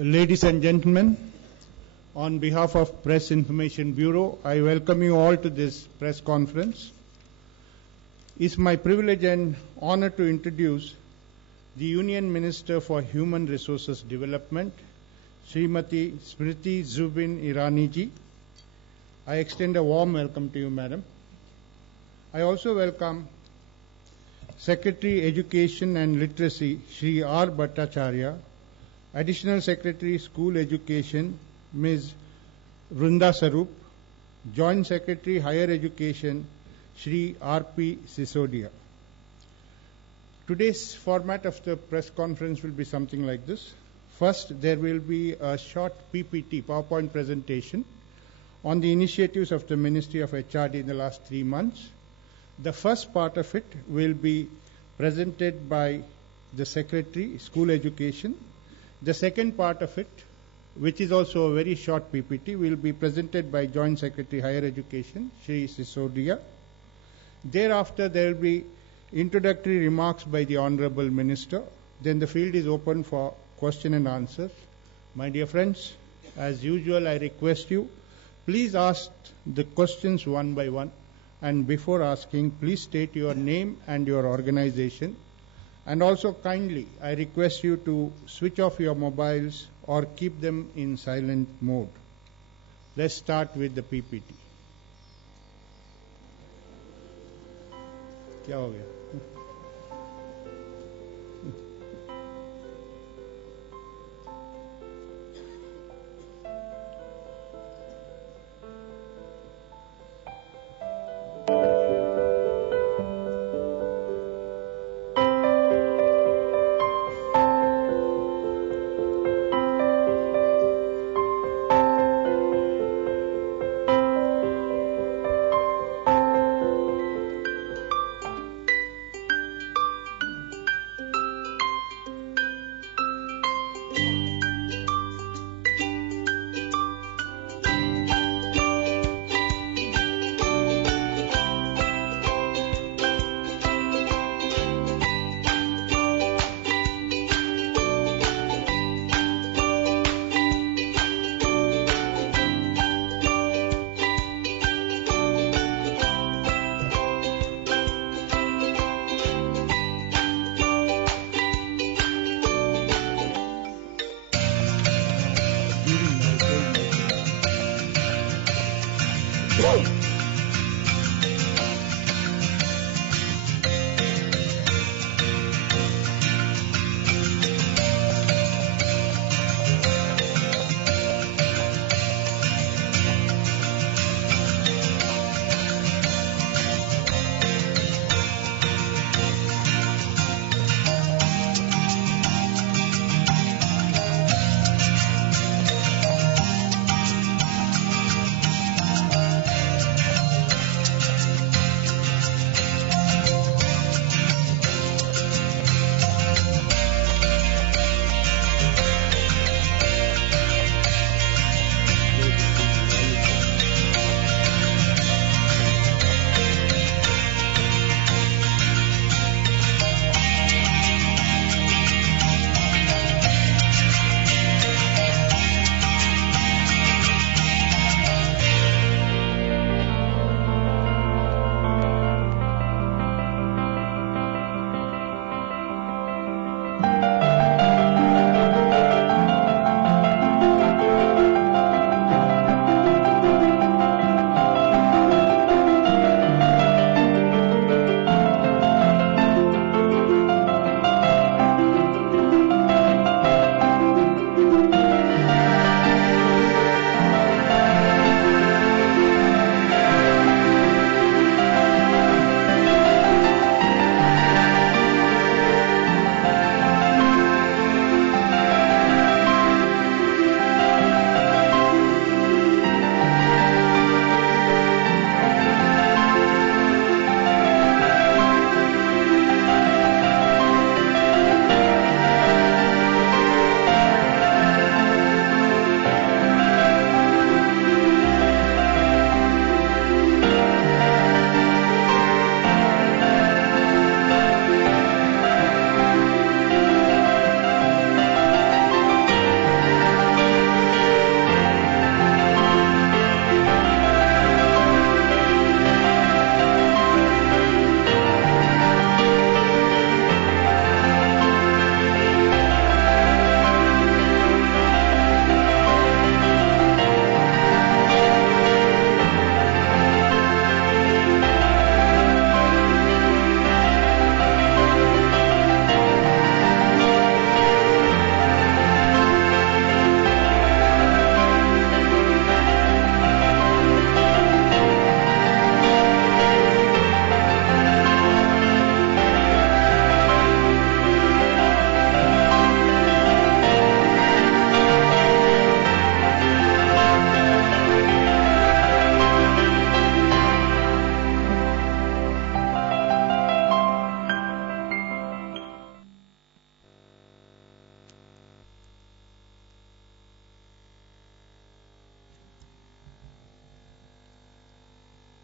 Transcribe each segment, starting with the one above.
Ladies and gentlemen, on behalf of Press Information Bureau, I welcome you all to this press conference. It's my privilege and honor to introduce the Union Minister for Human Resources Development, Srimati Smriti Zubin Irani ji. I extend a warm welcome to you, Madam. I also welcome Secretary Education and Literacy, Shri R. Bhattacharya, Additional Secretary School Education, Ms. Vrunda Sarup, Joint Secretary Higher Education, Shri R.P. Sisodia. Today's format of the press conference will be something like this. First, there will be a short PPT, PowerPoint presentation, on the initiatives of the Ministry of HRD in the last 3 months. The first part of it will be presented by the Secretary, School Education. The second part of it, which is also a very short PPT, will be presented by Joint Secretary Higher Education, Shri Sisodia. Thereafter, there will be introductory remarks by the Honorable Minister. Then the field is open for question and answers. My dear friends, as usual, I request you, please ask the questions one by one. And before asking, please state your name and your organization. And also kindly, I request you to switch off your mobiles or keep them in silent mode. Let's start with the PPT. क्या हो गया?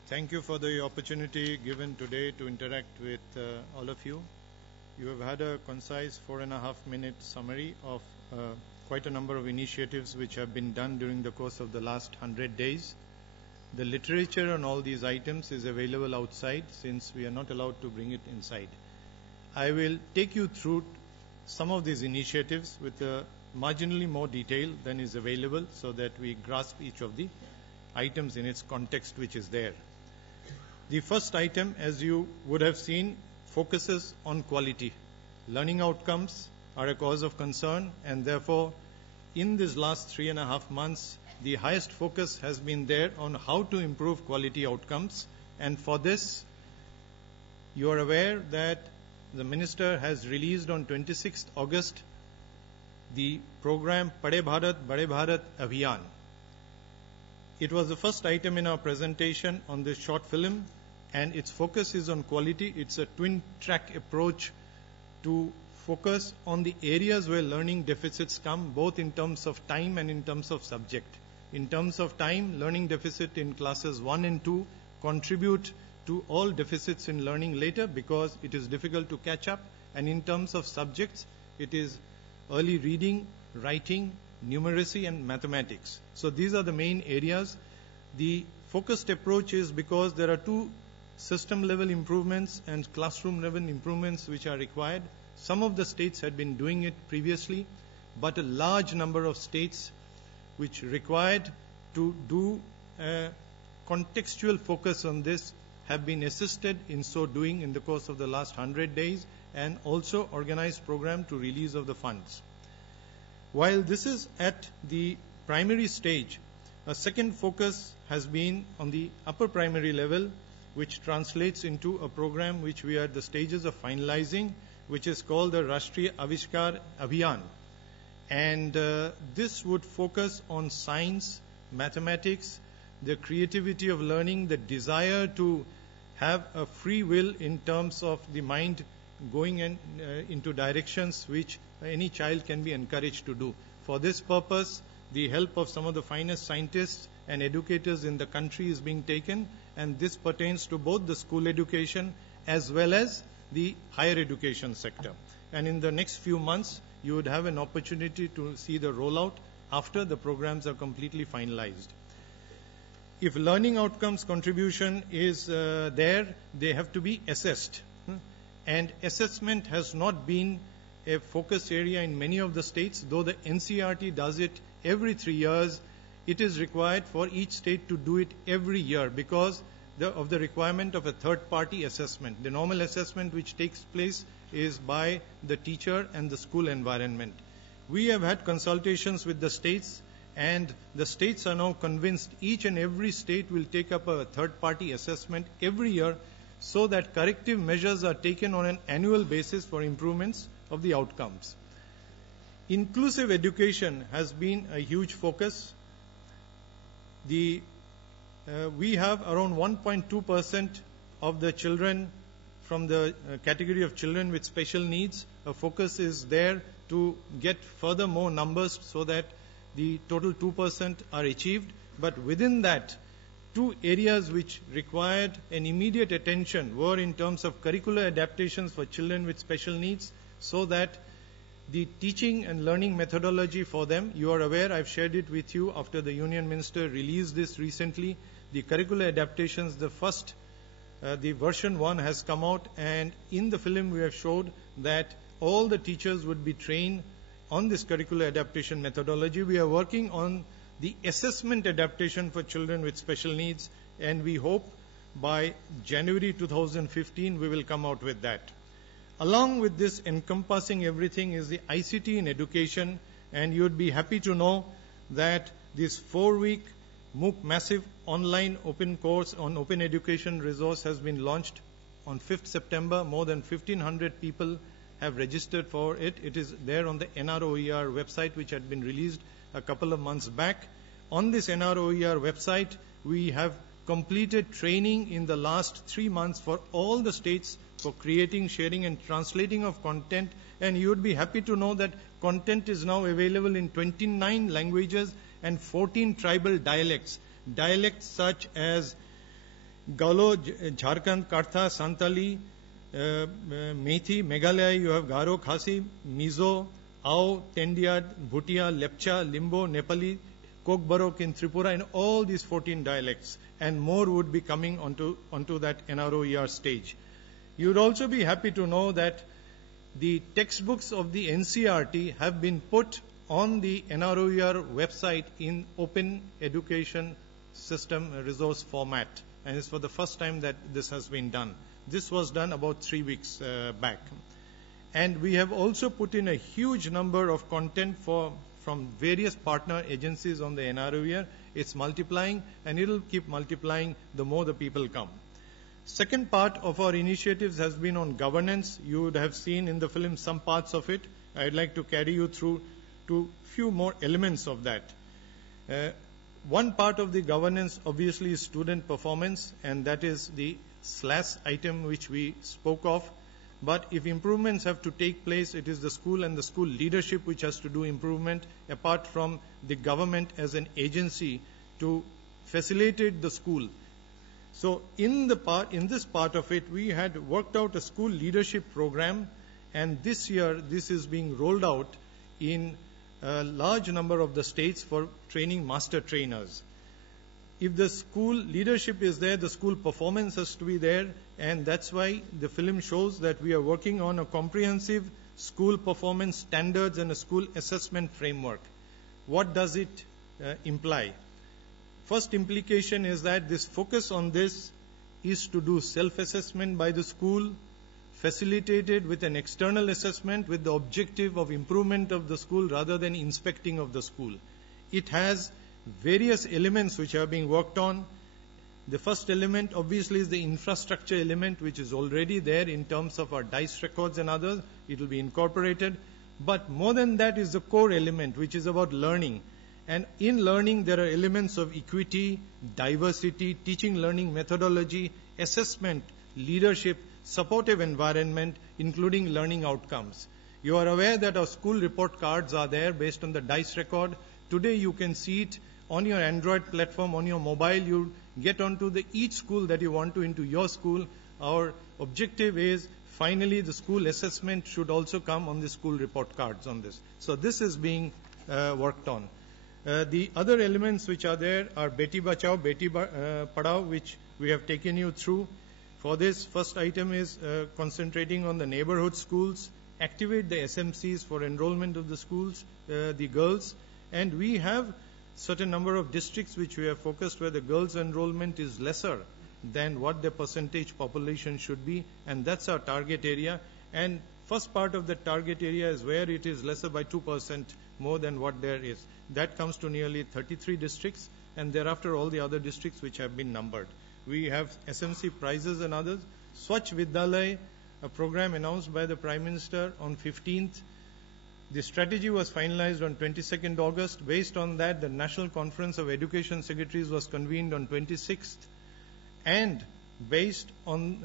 Thank you for the opportunity given today to interact with all of you. You have had a concise 4.5-minute summary of quite a number of initiatives which have been done during the course of the last 100 days. The literature on all these items is available outside since we are not allowed to bring it inside. I will take you through some of these initiatives with marginally more detail than is available so that we grasp each of the items in its context which is there. The first item, as you would have seen, focuses on quality. Learning outcomes are a cause of concern, and therefore, in these last 3.5 months, the highest focus has been there on how to improve quality outcomes. And for this, you are aware that the Minister has released on 26th August the program Padhe Bharat, Bade Bharat Abhiyan. It was the first item in our presentation on this short film, and its focus is on quality. It's a twin-track approach to focus on the areas where learning deficits come, both in terms of time and in terms of subject. In terms of time, learning deficit in classes 1 and 2 contribute to all deficits in learning later because it is difficult to catch up. And in terms of subjects, it is early reading, writing, numeracy, and mathematics. So these are the main areas. The focused approach is because there are two system-level improvements and classroom-level improvements which are required. Some of the states had been doing it previously, but a large number of states which required to do a contextual focus on this have been assisted in so doing in the course of the last 100 days and also organized program to release of the funds. While this is at the primary stage, a second focus has been on the upper primary level, which translates into a program which we are at the stages of finalizing, which is called the Rashtriya Avishkar Abhiyan. And this would focus on science, mathematics, the creativity of learning, the desire to have a free will in terms of the mind going into directions which any child can be encouraged to do. For this purpose, the help of some of the finest scientists and educators in the country is being taken, and this pertains to both the school education as well as the higher education sector. And in the next few months, you would have an opportunity to see the rollout after the programs are completely finalized. If learning outcomes contribution is there, they have to be assessed. And assessment has not been a focus area in many of the states, though the NCERT does it every 3 years. It is required for each state to do it every year because of the requirement of a third-party assessment. The normal assessment which takes place is by the teacher and the school environment. We have had consultations with the states, and the states are now convinced each and every state will take up a third-party assessment every year so that corrective measures are taken on an annual basis for improvements of the outcomes. Inclusive education has been a huge focus. We have around 1.2% of the children from the category of children with special needs. A focus is there to get further more numbers so that the total 2% are achieved. But within that, two areas which required an immediate attention were in terms of curricular adaptations for children with special needs so that the teaching and learning methodology for them, you are aware, I've shared it with you after the Union Minister released this recently. The curricular adaptations, the version 1 has come out, and in the film we have showed that all the teachers would be trained on this curricular adaptation methodology. We are working on the assessment adaptation for children with special needs, and we hope by January 2015 we will come out with that. Along with this, encompassing everything is the ICT in education, and you would be happy to know that this 4-week MOOC massive online open course on open education resource has been launched on 5th September. More than 1,500 people have registered for it. It is there on the NROER website, which had been released a couple of months back. On this NROER website, we have completed training in the last 3 months for all the states for creating, sharing, and translating of content. And you would be happy to know that content is now available in 29 languages and 14 tribal dialects. Dialects such as Galo, Jharkhand, Kartha, Santali, Methi, Meghalaya, you have Garo, Khasi, Mizo, Ao, Tendiad, Bhutia, Lepcha, Limbo, Nepali, Kokborok in Tripura, and all these 14 dialects, and more would be coming onto that NROER stage. You would also be happy to know that the textbooks of the NCERT have been put on the NROER website in open education system resource format, and it's for the first time that this has been done. This was done about 3 weeks back. And we have also put in a huge number of content from various partner agencies on the NROER. It's multiplying, and it'll keep multiplying the more the people come. Second part of our initiatives has been on governance. You would have seen in the film some parts of it. I'd like to carry you through to few more elements of that. One part of the governance obviously is student performance, and that is the SLAS item which we spoke of. But if improvements have to take place, it is the school and the school leadership which has to do improvement, apart from the government as an agency to facilitate the school. So in this part of it, we had worked out a school leadership program, and this year this is being rolled out in a large number of the states for training master trainers. If the school leadership is there, the school performance has to be there, and that's why the film shows that we are working on a comprehensive school performance standards and a school assessment framework. What does it imply? First implication is that this focus on this is to do self-assessment by the school, facilitated with an external assessment with the objective of improvement of the school rather than inspecting of the school. It has various elements which are being worked on. The first element obviously is the infrastructure element, which is already there in terms of our DICE records and others. It will be incorporated. But more than that is the core element, which is about learning. And in learning, there are elements of equity, diversity, teaching learning methodology, assessment, leadership, supportive environment, including learning outcomes. You are aware that our school report cards are there based on the DICE record. Today you can see it on your Android platform, on your mobile. You get onto each school that you want to into your school. Our objective is finally the school assessment should also come on the school report cards on this. So this is being worked on. The other elements which are there are Beti Bachao, Beti Padhao, which we have taken you through. For this, first item is concentrating on the neighborhood schools, activate the SMCs for enrollment of the schools, the girls, and we have certain number of districts which we have focused where the girls' enrollment is lesser than what the percentage population should be, and that's our target area. And first part of the target area is where it is lesser by 2% more than what there is. That comes to nearly 33 districts, and thereafter all the other districts which have been numbered. We have SMC prizes and others. Swachh Vidyalaya, a program announced by the Prime Minister on 15th. The strategy was finalized on 22nd August. Based on that, the National Conference of Education Secretaries was convened on 26th. And based on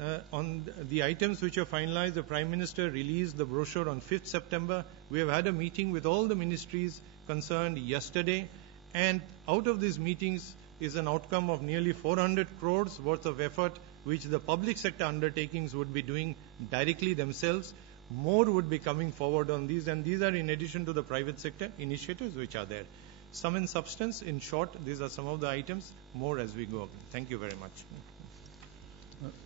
the items which are finalized, the Prime Minister released the brochure on 5th September. We have had a meeting with all the ministries concerned yesterday. And out of these meetings is an outcome of nearly 400 crores worth of effort, which the public sector undertakings would be doing directly themselves. More would be coming forward on these, and these are in addition to the private sector initiatives which are there. Sum and substance, in short, these are some of the items, more as we go. Thank you very much.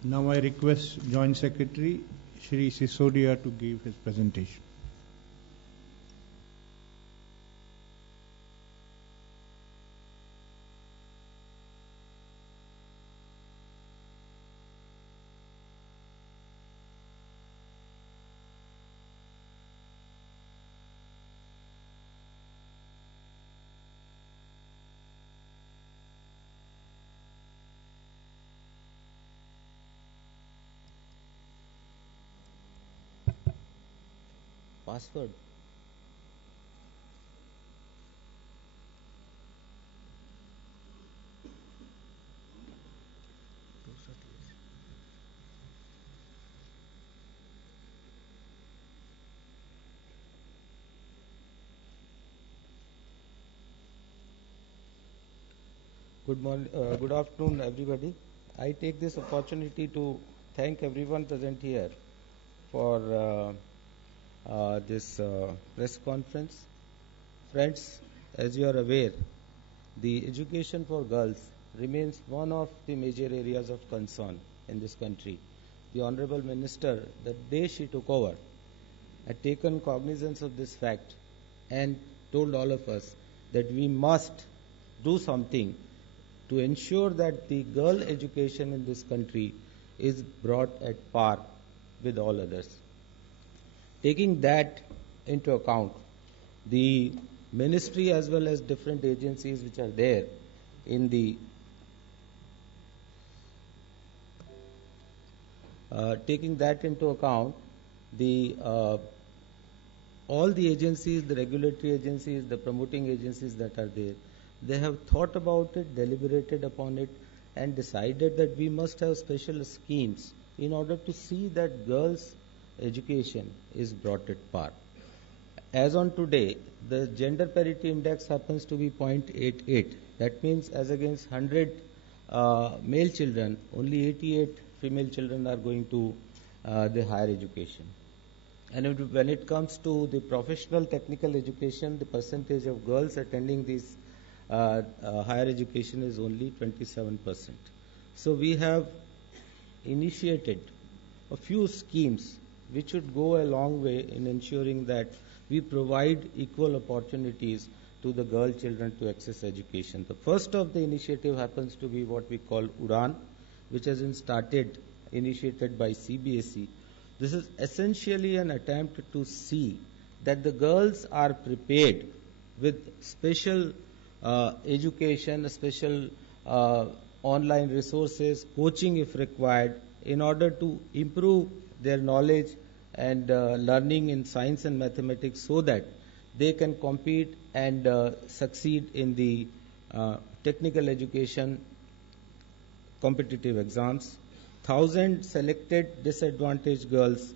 Now I request Joint Secretary Shri Sisodia to give his presentation. Password. Good morning, good afternoon, everybody. I take this opportunity to thank everyone present here for this press conference. Friends, as you are aware, the education for girls remains one of the major areas of concern in this country. The Honorable Minister, the day she took over, had taken cognizance of this fact and told all of us that we must do something to ensure that the girl education in this country is brought at par with all others. Taking that into account, the ministry as well as different agencies which are there in the taking that into account, the all the agencies, the regulatory agencies, the promoting agencies that are there, they have thought about it, deliberated upon it, and decided that we must have special schemes in order to see that girls' education is brought at par. As on today, the gender parity index happens to be 0.88. That means as against 100 male children, only 88 female children are going to the higher education. And when it comes to the professional technical education, the percentage of girls attending this higher education is only 27%. So we have initiated a few schemes which would go a long way in ensuring that we provide equal opportunities to the girl children to access education. The first of the initiative happens to be what we call UDAN, which has been initiated by CBSE. This is essentially an attempt to see that the girls are prepared with special education, special online resources, coaching if required, in order to improve their knowledge and learning in science and mathematics so that they can compete and succeed in the technical education competitive exams. 1,000 selected disadvantaged girls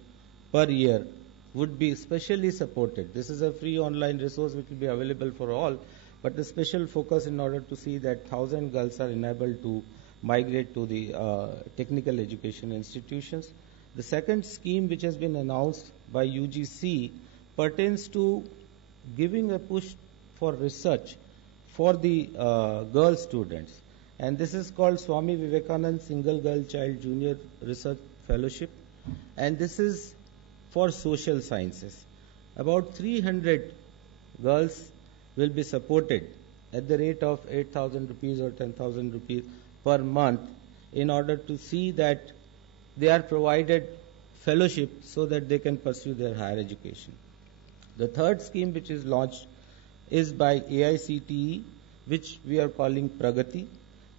per year would be specially supported. This is a free online resource which will be available for all, but the special focus in order to see that 1,000 girls are enabled to migrate to the technical education institutions. The second scheme which has been announced by UGC pertains to giving a push for research for the girl students. And this is called Swami Vivekanand Single Girl Child Junior Research Fellowship. And this is for social sciences. About 300 girls will be supported at the rate of 8,000 rupees or 10,000 rupees per month in order to see that they are provided fellowship so that they can pursue their higher education. The third scheme which is launched is by AICTE, which we are calling Pragati,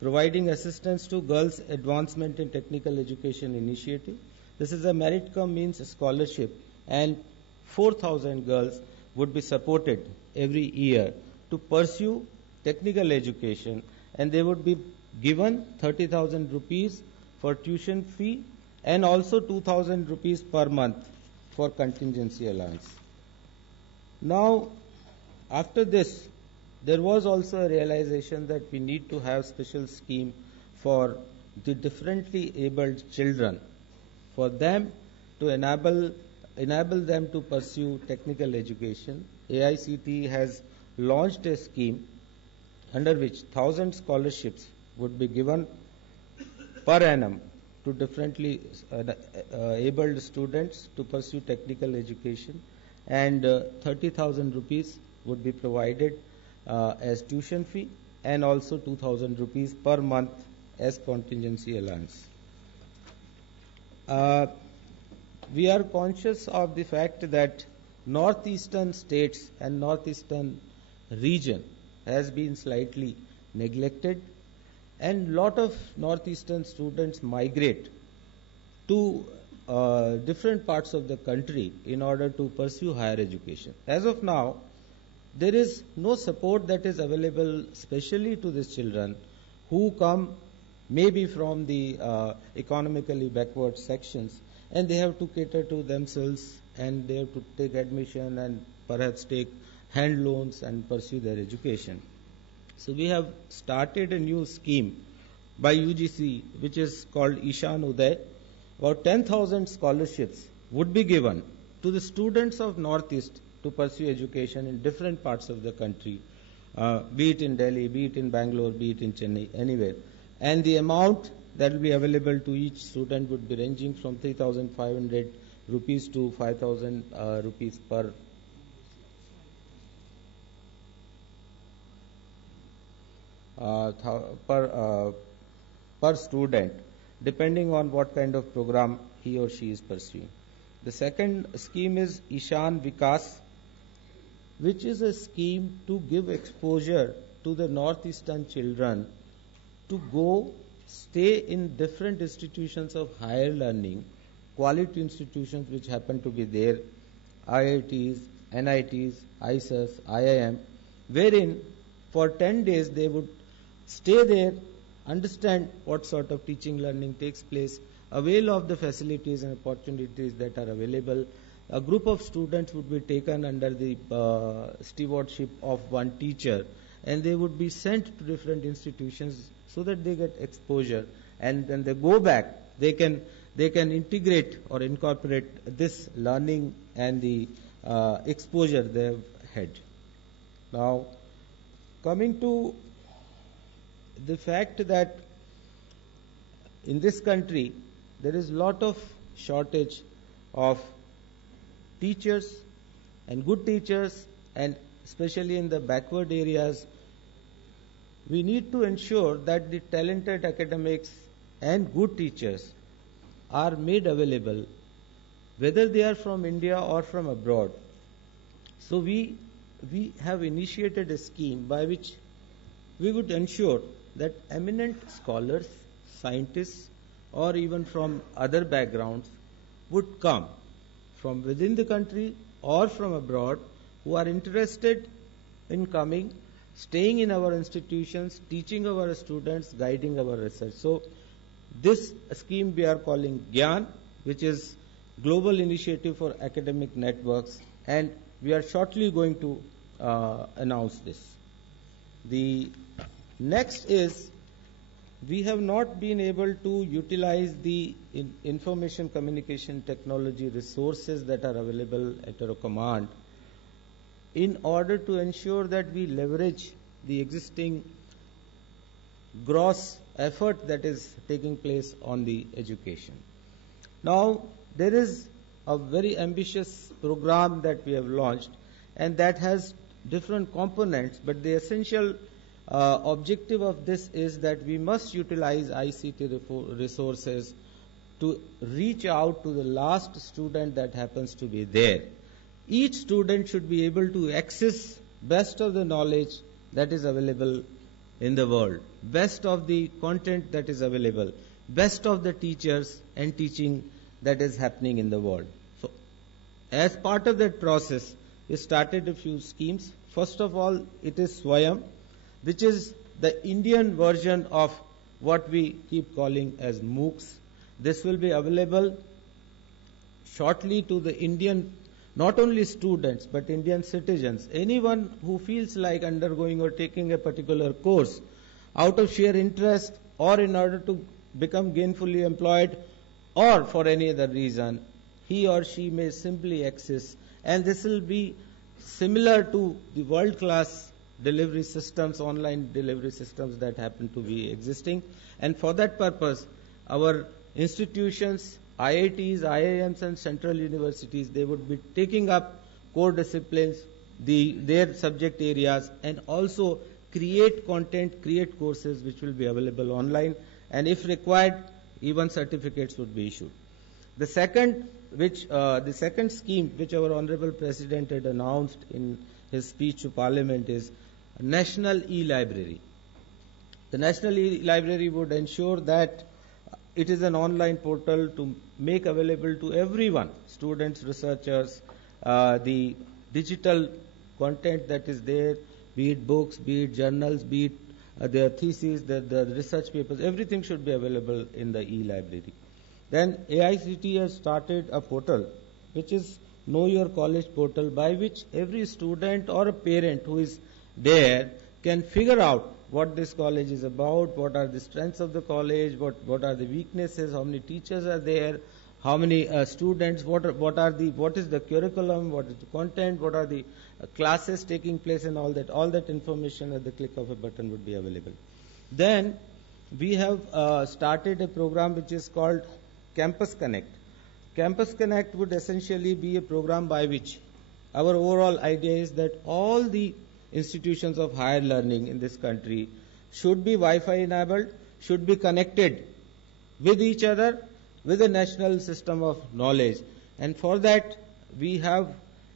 providing assistance to Girls Advancement in Technical Education Initiative. This is a merit cum means scholarship, and 4,000 girls would be supported every year to pursue technical education, and they would be given 30,000 rupees for tuition fee and also 2,000 rupees per month for contingency allowance. Now, after this, there was also a realization that we need to have special scheme for the differently abled children, for them to enable them to pursue technical education. AICTE has launched a scheme under which 1,000 scholarships would be given per annum to differently abled students to pursue technical education, and 30,000 rupees would be provided as tuition fee, and also 2,000 rupees per month as contingency allowance. We are conscious of the fact that northeastern states and northeastern region has been slightly neglected, and lot of northeastern students migrate to different parts of the country in order to pursue higher education. As of now, there is no support that is available specially to these children who come maybe from the economically backward sections, and they have to cater to themselves, and they have to take admission and perhaps take hand loans and pursue their education. So we have started a new scheme by UGC, which is called Ishan Uday. About 10,000 scholarships would be given to the students of Northeast to pursue education in different parts of the country, be it in Delhi, be it in Bangalore, be it in Chennai, anywhere. And the amount that will be available to each student would be ranging from 3,500 rupees to 5,000 rupees per student, depending on what kind of program he or she is pursuing. The second scheme is Ishan Vikas, which is a scheme to give exposure to the northeastern children to go stay in different institutions of higher learning, quality institutions which happen to be there, IITs, NITs, ISAs, IIM, wherein for 10 days they would stay there, understand what sort of teaching learning takes place, avail of the facilities and opportunities that are available. A group of students would be taken under the stewardship of one teacher, and they would be sent to different institutions so that they get exposure, and when they go back, they can integrate or incorporate this learning and the exposure they have had. Now, coming to the fact that in this country there is a lot of shortage of teachers and good teachers, and especially in the backward areas, we need to ensure that the talented academics and good teachers are made available, whether they are from India or from abroad. So we have initiated a scheme by which we would ensure that eminent scholars, scientists, or even from other backgrounds would come from within the country or from abroad, who are interested in coming, staying in our institutions, teaching our students, guiding our research. So this scheme we are calling GYAN, which is Global Initiative for Academic Networks, and we are shortly going to announce this. The next is, we have not been able to utilize the information communication technology resources that are available at our command in order to ensure that we leverage the existing gross effort that is taking place on the education. Now, there is a very ambitious program that we have launched, and that has different components, but the essential objective of this is that we must utilize ICT resources to reach out to the last student that happens to be there. Each student should be able to access best of the knowledge that is available in the world, best of the content that is available, best of the teachers and teaching that is happening in the world. So, as part of that process, we started a few schemes. First of all, it is Swayam, which is the Indian version of what we keep calling as MOOCs. This will be available shortly to the Indian, not only students, but Indian citizens. Anyone who feels like undergoing or taking a particular course out of sheer interest or in order to become gainfully employed or for any other reason, he or she may simply access. And this will be similar to the world-class delivery systems, online delivery systems that happen to be existing. And for that purpose, our institutions, IITs, IIMs and central universities, they would be taking up core disciplines, their subject areas, and also create content, create courses which will be available online, and if required, even certificates would be issued. The second scheme which our Honorable President had announced in his speech to Parliament is National E-Library. The National E-Library would ensure that it is an online portal to make available to everyone, students, researchers, the digital content that is there, be it books, be it journals, be it their theses, the research papers, everything should be available in the E-Library. Then AICTE has started a portal, which is Know Your College portal, by which every student or a parent who is there can figure out what this college is about, what are the strengths of the college, what are the weaknesses, how many teachers are there, how many students, what is the curriculum, what is the content, what are the classes taking place, and all that information at the click of a button would be available. Then we have started a program which is called Campus Connect. Campus Connect would essentially be a program by which our overall idea is that all the institutions of higher learning in this country should be Wi-Fi enabled, should be connected with each other with a national system of knowledge. And for that, we have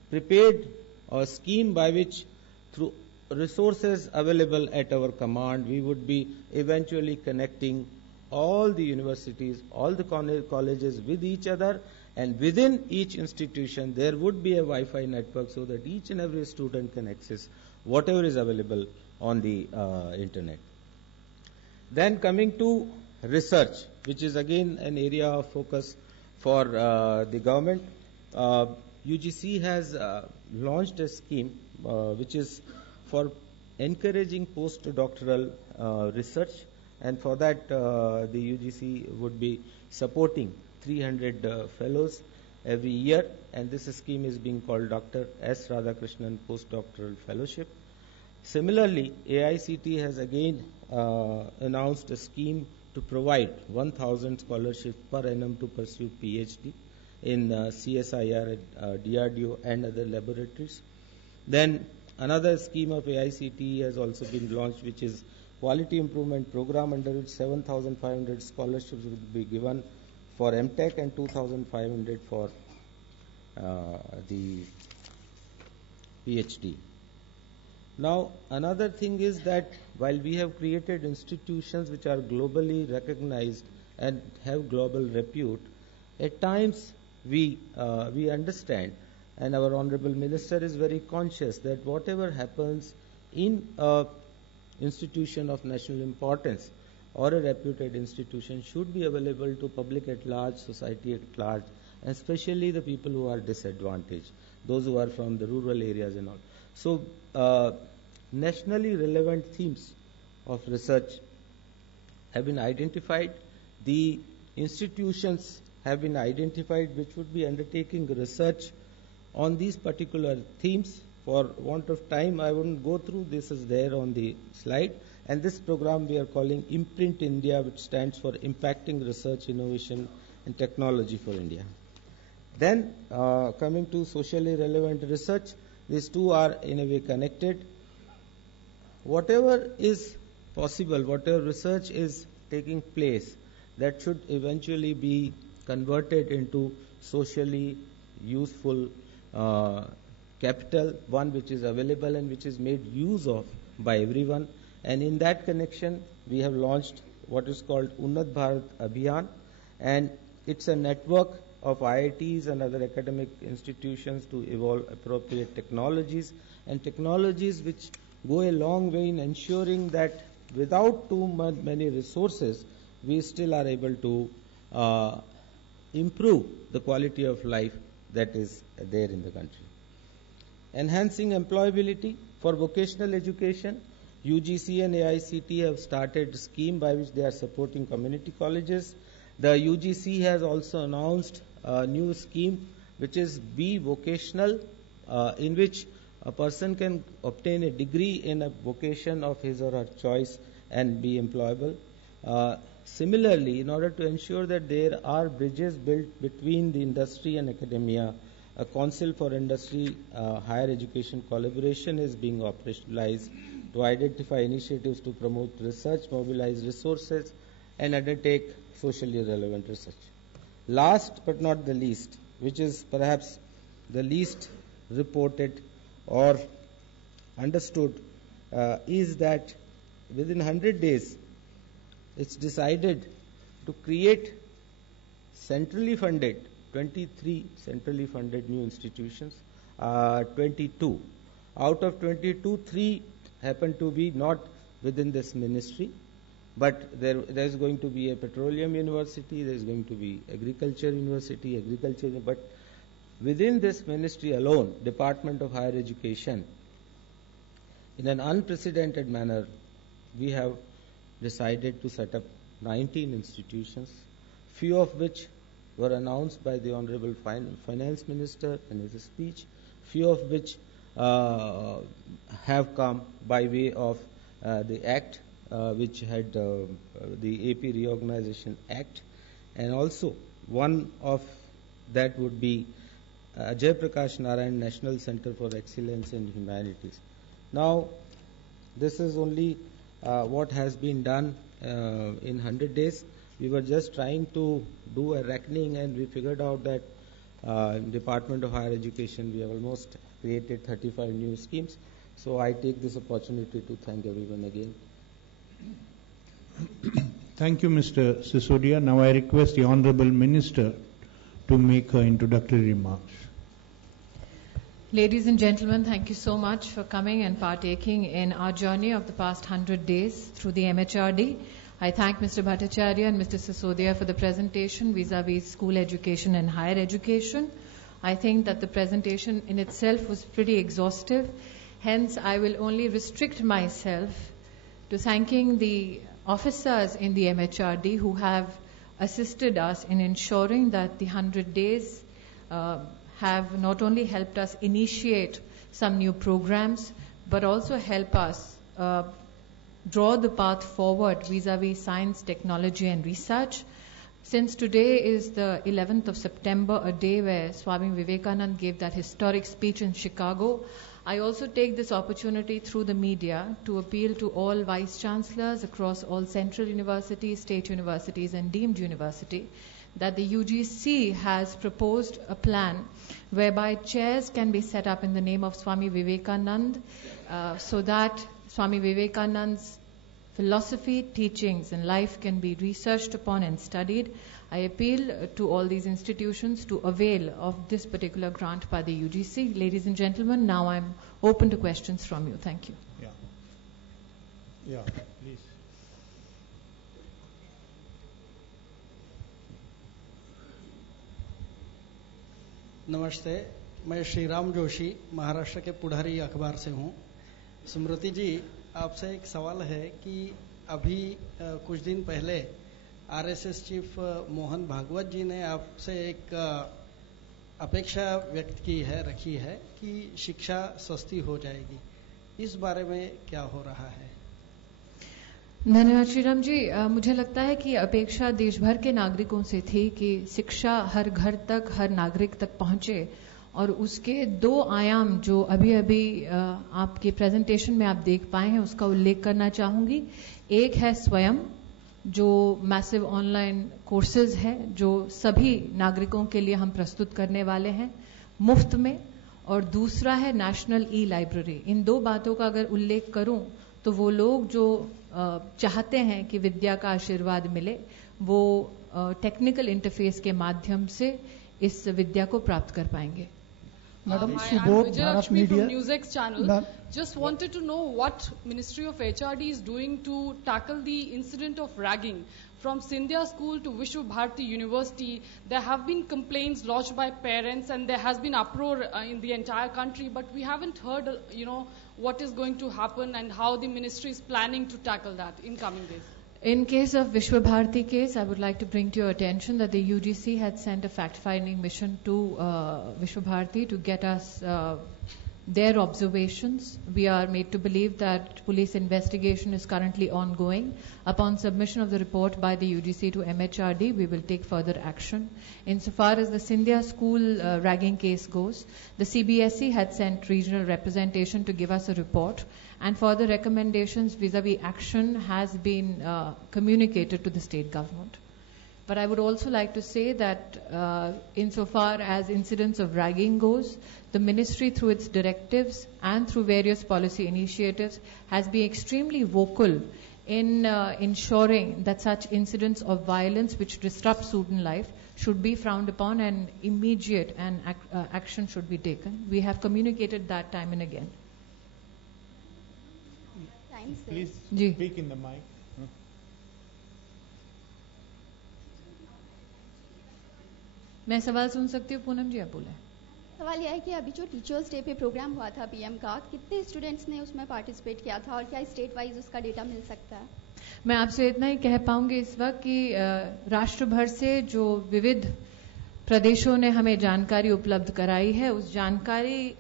prepared a scheme by which, through resources available at our command, we would be eventually connecting all the universities, all the colleges with each other, and within each institution there would be a Wi-Fi network so that each and every student can access whatever is available on the internet. Then coming to research, which is again an area of focus for the government, UGC has launched a scheme which is for encouraging postdoctoral research, and for that the UGC would be supporting 300 fellows every year, and this scheme is being called Dr. S. Radhakrishnan Postdoctoral Fellowship. Similarly, AICT has again announced a scheme to provide 1,000 scholarships per annum to pursue PhD in CSIR at DRDO and other laboratories. Then another scheme of AICT has also been launched, which is Quality Improvement Program, under which 7,500 scholarships would be given for MTech and 2,500 for the PhD. Now, another thing is that while we have created institutions which are globally recognized and have global repute, at times we understand, and our Honorable Minister is very conscious that whatever happens in a institution of national importance or a reputed institution should be available to public at large, society at large, and especially the people who are disadvantaged, those who are from the rural areas and all. So, nationally relevant themes of research have been identified. The institutions have been identified which would be undertaking research on these particular themes. For want of time, I wouldn't go through. This is there on the slide. And this program we are calling Imprint India, which stands for Impacting Research, Innovation and Technology for India. Then, coming to socially relevant research, these two are in a way connected. Whatever is possible, whatever research is taking place, that should eventually be converted into socially useful capital, one which is available and which is made use of by everyone. And in that connection, we have launched what is called Unnat Bharat Abhiyan, and it's a network of IITs and other academic institutions to evolve appropriate technologies, and technologies which go a long way in ensuring that without too many resources, we still are able to improve the quality of life that is there in the country. Enhancing employability for vocational education, UGC and AICT have started a scheme by which they are supporting community colleges. The UGC has also announced a new scheme which is Be Vocational, in which a person can obtain a degree in a vocation of his or her choice and be employable. Similarly, in order to ensure that there are bridges built between the industry and academia, a Council for Industry Higher Education Collaboration is being operationalized to identify initiatives to promote research, mobilize resources, and undertake socially relevant research. Last but not the least, which is perhaps the least reported or understood, is that within 100 days, it's decided to create centrally funded 23 centrally funded new institutions, 22. Out of 22, 3 happen to be not within this ministry, but there's going to be a petroleum university, there's going to be agriculture university, but within this ministry alone, Department of Higher Education, in an unprecedented manner, we have decided to set up 19 institutions, few of which were announced by the Honorable Finance Minister in his speech, few of which have come by way of the Act, which had the AP Reorganization Act, and also one of that would be Jai Prakash Narayan National Center for Excellence in Humanities. Now, this is only what has been done in 100 days. We were just trying to do a reckoning, and we figured out that in Department of Higher Education we have almost created 35 new schemes. So I take this opportunity to thank everyone again. Thank you, Mr. Sisodia. Now I request the Honorable Minister to make her introductory remarks. Ladies and gentlemen, thank you so much for coming and partaking in our journey of the past 100 days through the MHRD. I thank Mr. Bhattacharya and Mr. Sisodia for the presentation vis-a-vis school education and higher education. I think that the presentation in itself was pretty exhaustive. Hence, I will only restrict myself to thanking the officers in the MHRD who have assisted us in ensuring that the 100 days have not only helped us initiate some new programs, but also help us draw the path forward vis-a-vis science, technology and research. Since today is the 11th of September, a day where Swami Vivekananda gave that historic speech in Chicago, I also take this opportunity through the media to appeal to all vice chancellors across all central universities, state universities and deemed university that the UGC has proposed a plan whereby chairs can be set up in the name of Swami Vivekananda so that Swami Vivekananda's philosophy, teachings and life can be researched upon and studied. I appeal to all these institutions to avail of this particular grant by the UGC. Ladies and gentlemen, now I'm open to questions from you. Thank you. Yeah, please. नमस्ते, मैं श्री राम जोशी महाराष्ट्र के पुढ़ारी अखबार से हूँ। स्मृति जी, आपसे एक सवाल है कि अभी कुछ दिन पहले आरएसएस चीफ मोहन भागवत जी ने आपसे एक अपेक्षा व्यक्त की है, रखी है कि शिक्षा सस्ती हो जाएगी। इस बारे में क्या हो रहा है? धन्यवाद श्रीराम जी। मुझे लगता है कि अपेक्षा देश भर के नागरिकों से थी कि शिक्षा हर घर तक, हर नागरिक तक पहुंचे, और उसके दो आयाम जो अभी अभी आपके प्रेजेंटेशन में आप देख पाए हैं उसका उल्लेख करना चाहूंगी। एक है स्वयं, जो मैसिव ऑनलाइन कोर्सेज है जो सभी नागरिकों के लिए हम प्रस्तुत करने वाले हैं मुफ्त में, और दूसरा है नेशनल ई लाइब्रेरी। इन दो बातों का अगर उल्लेख करूं तो वो लोग जो चाहते हैं कि विद्या का आशीर्वाद मिले, वो टेक्निकल इंटरफेस के माध्यम से इस विद्या को प्राप्त कर पाएंगे। Madam, Hi, I'm Vijayalakshmi from NewsX channel. Just wanted to know what Ministry of HRD is doing to tackle the incident of ragging. From Scindia School to Vishwa Bharati University, there have been complaints lodged by parents and there has been uproar in the entire country, but we haven't heard, what is going to happen and how the ministry is planning to tackle that in coming days. In case of Vishwa Bharati case, I would like to bring to your attention that the UGC had sent a fact-finding mission to Vishwa Bharati to get us their observations. We are made to believe that police investigation is currently ongoing. Upon submission of the report by the UGC to MHRD, we will take further action. Insofar as the Scindia school ragging case goes, the CBSE had sent regional representation to give us a report, and further recommendations vis-a-vis action has been communicated to the state government. But I would also like to say that insofar as incidents of ragging goes, the ministry through its directives and through various policy initiatives has been extremely vocal in ensuring that such incidents of violence which disrupt student life should be frowned upon and immediate and action should be taken. We have communicated that time and again. Please speak in the mic. मैं सवाल सुन सकती हूँ? पूनम जी आप बोले। सवाल यह है कि अभी जो टीचर्स डे पे प्रोग्राम हुआ था पीएम का, कितने स्टूडेंट्स ने उसमें पार्टिसिपेट किया था और क्या स्टेट वाइज उसका डेटा मिल सकता है? मैं आपसे इतना ही कह पाऊंगी इस वक्त कि राष्ट्र भर से जो विविध प्रदेशों ने हमें जानकारी उपलब्ध कराई है, उस जानकारी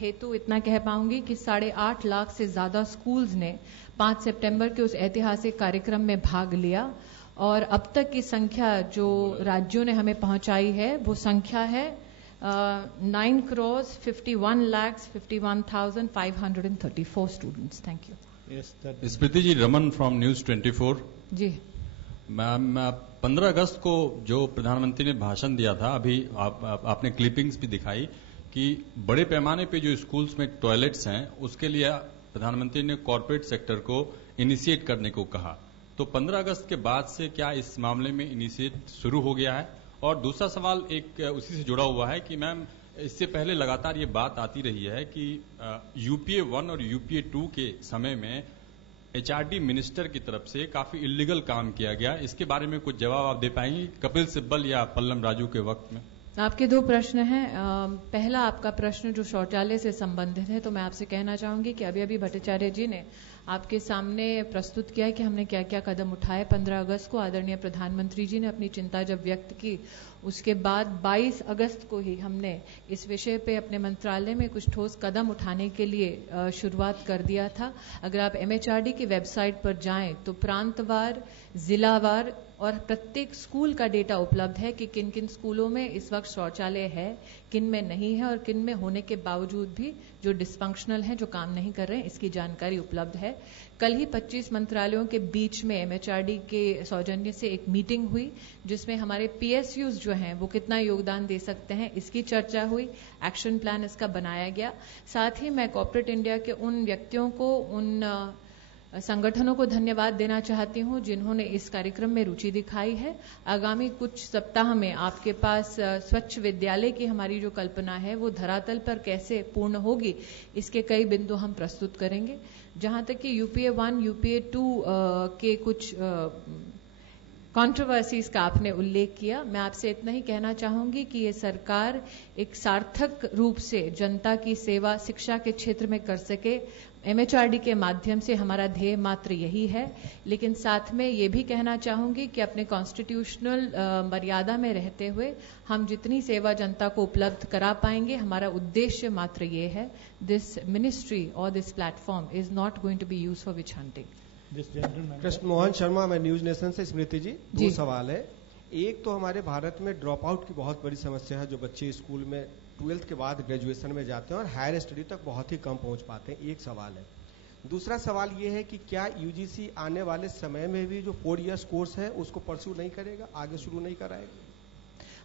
हेतु इतना कह पाऊंगी कि 8.5 लाख से ज्यादा स्कूल्स ने 5 सितंबर के उस ऐतिहासिक कार्यक्रम में भाग लिया और अब तक की संख्या जो राज्यों ने हमें पहुंचाई है वो संख्या है 9,51,51,534 students. Thank you. Smriti ji, Raman from News 24. जी मैम, 15 अगस्त को जो प्रधानमंत्री ने भाषण दिया था, अभी आपने क्लिपिंग्स भी दिखाई कि बड़े पैमाने पे जो स्कूल्स में टॉयलेट्स हैं उसके लिए प्रधानमंत्री ने कॉर्पोरेट सेक्टर को इनिशिएट करने को कहा. तो 15 अगस्त के बाद से क्या इस मामले में इनिशिएट शुरू हो गया है? और दूसरा सवाल एक उसी से जुड़ा हुआ है कि मैम, इससे पहले लगातार ये बात आती रही है कि यूपीए 1 और यूपीए 2 के समय में एचआरडी मिनिस्टर की तरफ से काफी इलीगल काम किया गया. इसके बारे में कुछ जवाब आप दे पाएंगे, कपिल सिब्बल या पल्लम राजू के वक्त में? आपके 2 प्रश्न हैं. पहला आपका प्रश्न जो शौचालय से संबंधित है, तो मैं आपसे कहना चाहूंगी कि अभी अभी भट्टाचार्य जी ने आपके सामने प्रस्तुत किया कि हमने क्या क्या कदम उठाए. 15 अगस्त को आदरणीय प्रधानमंत्री जी ने अपनी चिंता जब व्यक्त की, उसके बाद 22 अगस्त को ही हमने इस विषय पे अपने मंत्रालय में कुछ ठोस कदम उठाने के लिए शुरुआत कर दिया था. अगर आप एमएचआरडी की वेबसाइट पर जाएं तो प्रांतवार, जिलावार और प्रत्येक स्कूल का डेटा उपलब्ध है कि किन किन स्कूलों में इस वक्त शौचालय है, किन में नहीं है और किन में होने के बावजूद भी जो डिसफंक्शनल है, जो काम नहीं कर रहे हैं, इसकी जानकारी उपलब्ध है. कल ही 25 मंत्रालयों के बीच में एमएचआरडी के सौजन्य से एक मीटिंग हुई जिसमें हमारे पीएसयूज जो हैं वो कितना योगदान दे सकते हैं इसकी चर्चा हुई. एक्शन प्लान इसका बनाया गया. साथ ही मैं कॉर्पोरेट इंडिया के उन व्यक्तियों को, उन संगठनों को धन्यवाद देना चाहती हूं जिन्होंने इस कार्यक्रम में रुचि दिखाई है. आगामी कुछ सप्ताह में आपके पास स्वच्छ विद्यालय की हमारी जो कल्पना है वो धरातल पर कैसे पूर्ण होगी, इसके कई बिंदु हम प्रस्तुत करेंगे. जहां तक कि यूपीए 1, यूपीए 2 के कुछ कंट्रोवर्सीज का आपने उल्लेख किया, मैं आपसे इतना ही कहना चाहूंगी कि ये सरकार एक सार्थक रूप से जनता की सेवा शिक्षा के क्षेत्र में कर सके, एमएचआरडी के माध्यम से हमारा ध्येय मात्र यही है. लेकिन साथ में ये भी कहना चाहूंगी कि अपने कॉन्स्टिट्यूशनल मर्यादा में रहते हुए हम जितनी सेवा जनता को उपलब्ध करा पाएंगे, हमारा उद्देश्य मात्र ये है. दिस मिनिस्ट्री और this platform is not going to be used for witch hunting. Krishna Mohan Sharma, मैं न्यूज नेशन से. स्मृति जी, 2 सवाल है. एक तो हमारे भारत में ड्रॉप आउट की बहुत बड़ी समस्या है, जो बच्चे स्कूल में 12th के बाद ग्रेजुएशन में जाते हैं और हायर स्टडी तक बहुत ही कम पहुंच पाते हैं. एक सवाल है. दूसरा सवाल ये है कि क्या यूजीसी आने वाले समय में भी जो 4 इयर्स कोर्स है उसको परस्यू नहीं करेगा, आगे शुरू नहीं कराएगा?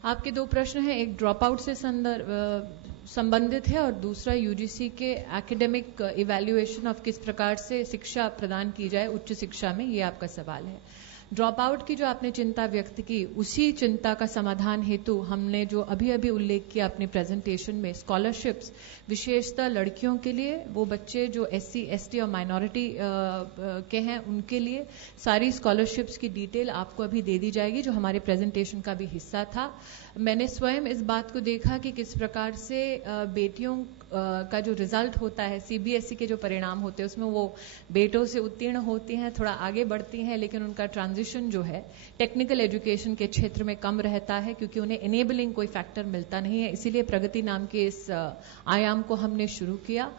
आपके 2 प्रश्न हैं, एक ड्रॉप आउट से संबंधित है और दूसरा यूजीसी के एकेडमिक इवैल्यूएशन ऑफ किस प्रकार से शिक्षा प्रदान की जाए उच्च शिक्षा में, ये आपका सवाल है. ड्रॉप आउट की जो आपने चिंता व्यक्त की, उसी चिंता का समाधान हेतु हमने जो अभी अभी उल्लेख किया अपने प्रेजेंटेशन में, स्कॉलरशिप्स विशेषतः लड़कियों के लिए, वो बच्चे जो SC, ST और माइनॉरिटी के हैं उनके लिए सारी स्कॉलरशिप्स की डिटेल आपको अभी दे दी जाएगी, जो हमारे प्रेजेंटेशन का भी हिस्सा था. मैंने स्वयं इस बात को देखा कि किस प्रकार से बेटियों का जो रिजल्ट होता है, CBSE के जो परिणाम होते हैं, उसमें वो बेटों से उत्तीर्ण होती हैं, थोड़ा आगे बढ़ती हैं, लेकिन उनका ट्रांजिशन जो है टेक्निकल एजुकेशन के क्षेत्र में कम रहता है क्योंकि उन्हें इनेबलिंग कोई फैक्टर मिलता नहीं है. इसीलिए प्रगति नाम के इस आयाम को हमने शुरू किया.